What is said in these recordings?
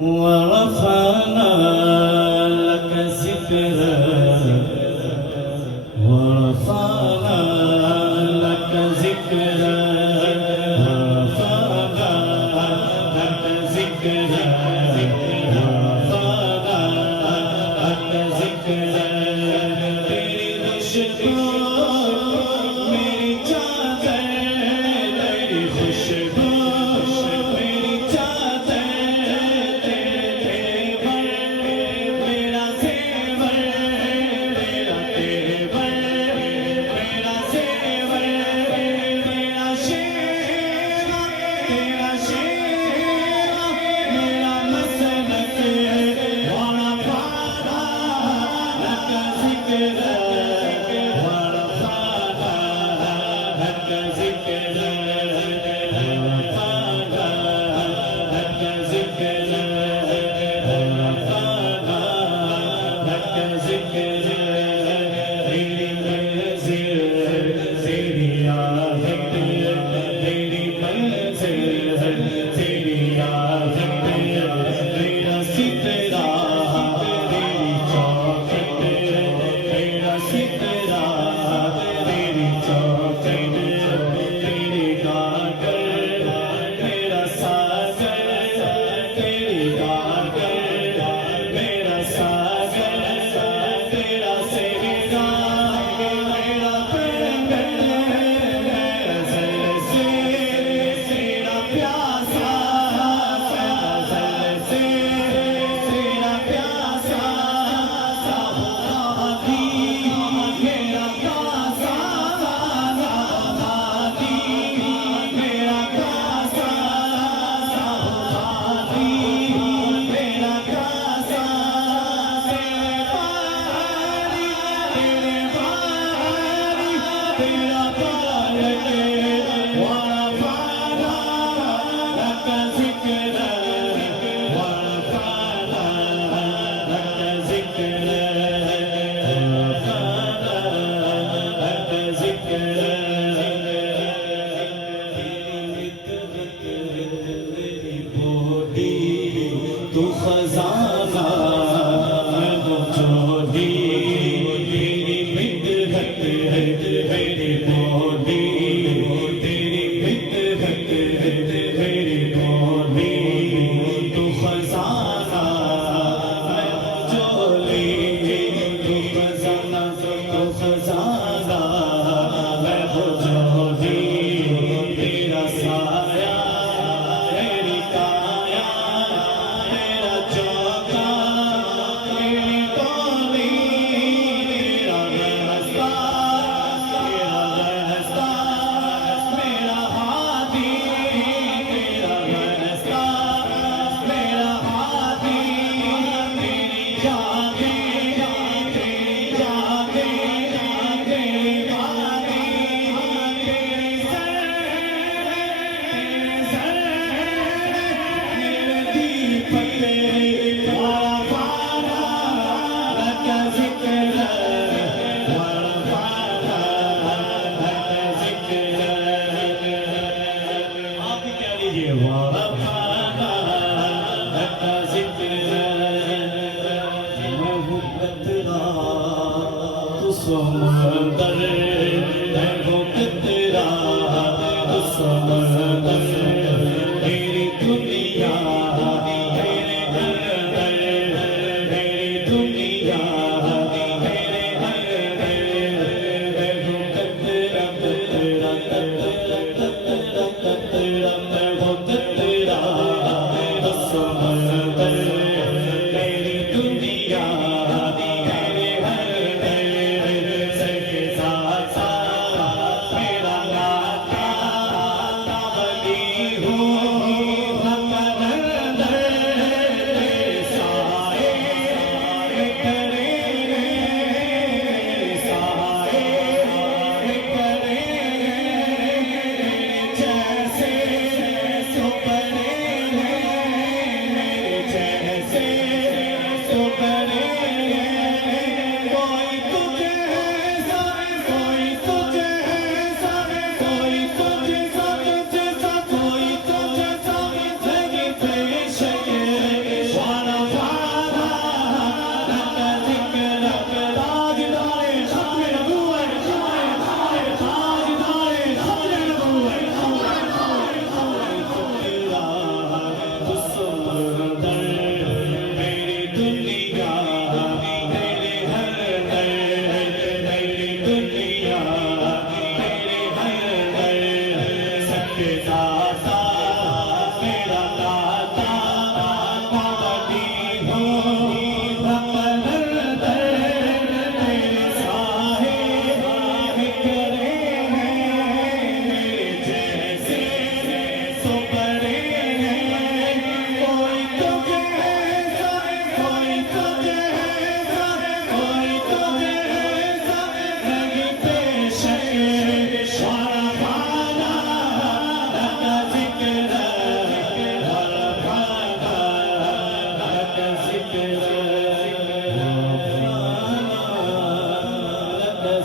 ورفعنا لك ذكرك ورفعنا لك ذكرك ورفعنا لك ذكرك ورفعنا لك ذكرك तेरी खुशबू मेरी चादर तेरी खुशबू मेरी चादर तेरे तेवर मेरा सेवर मेरा तेवर मेरा सेवर मेरा शेरा तेरा शेरा मेरा मसनक वाला पारा लक ज़िक्र वाला पारा लक ज़िक्र वाला पारा लक ज़िक्र वाला पारा लक ज़िक्र तेरी मंज़िल तेरी आहट तेरी मंज़िल तेरी आहट तेरा सितरा तेरी चौखट तेरा सितरा तेरी चौखट तेरे गागर मेरा सागर तेरे गागर मेरा सागर तेरा सेगा मेरा प्रणय गज़ल से तेरा प्यासा गज़ल से तेरा प्यासा साहबादी मेरा प्यासा साहबादी मेरा प्यासा साहबादी मेरा प्यासा तेरे बारी तेरा बारक वाला पारा लक ज़िक्र वाला पारा लक ज़िक्र वाला पारा लक ज़िक्र तेरी बॉडी तू खजाना मैं वो जोड़ी तेरी मिदहत है मेरी बॉडी तेरी मिदहत है मेरी बॉडी तू खजाना मैं वो जोड़ी तू खजाना मैं वो जोड़ी तेरा साया तेरी काया तेरा चौका तेरी टोली तेरा रास्ता मेरा हाथी तेरा रास्ता मेरा हाथी तेरी जागे तेरी जागे तेरी बारी तेरी सर मेरे दीपक वाला पारा लक ज़िक्र वाला पारा लक ज़िक्र आप भी क्या लीजिए वाला पारा लक ज़िक्र मैं हूँ कतरा तू समंदर मैं हूँ कतरा तू समंदर तेरी दुनिया तेरे अंदर तेरी दुनिया तेरे अंदर मैं हूँ कतरा कतरा कतरा कतरा कतरा मैं हूँ कतरा तू समंदर तेरी दुनिया तेरे अंदर सबके साथ साथ मेरा नाता बनी हूँ अंदर तेरे साए करे साए करे जैसे सो परे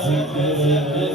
सत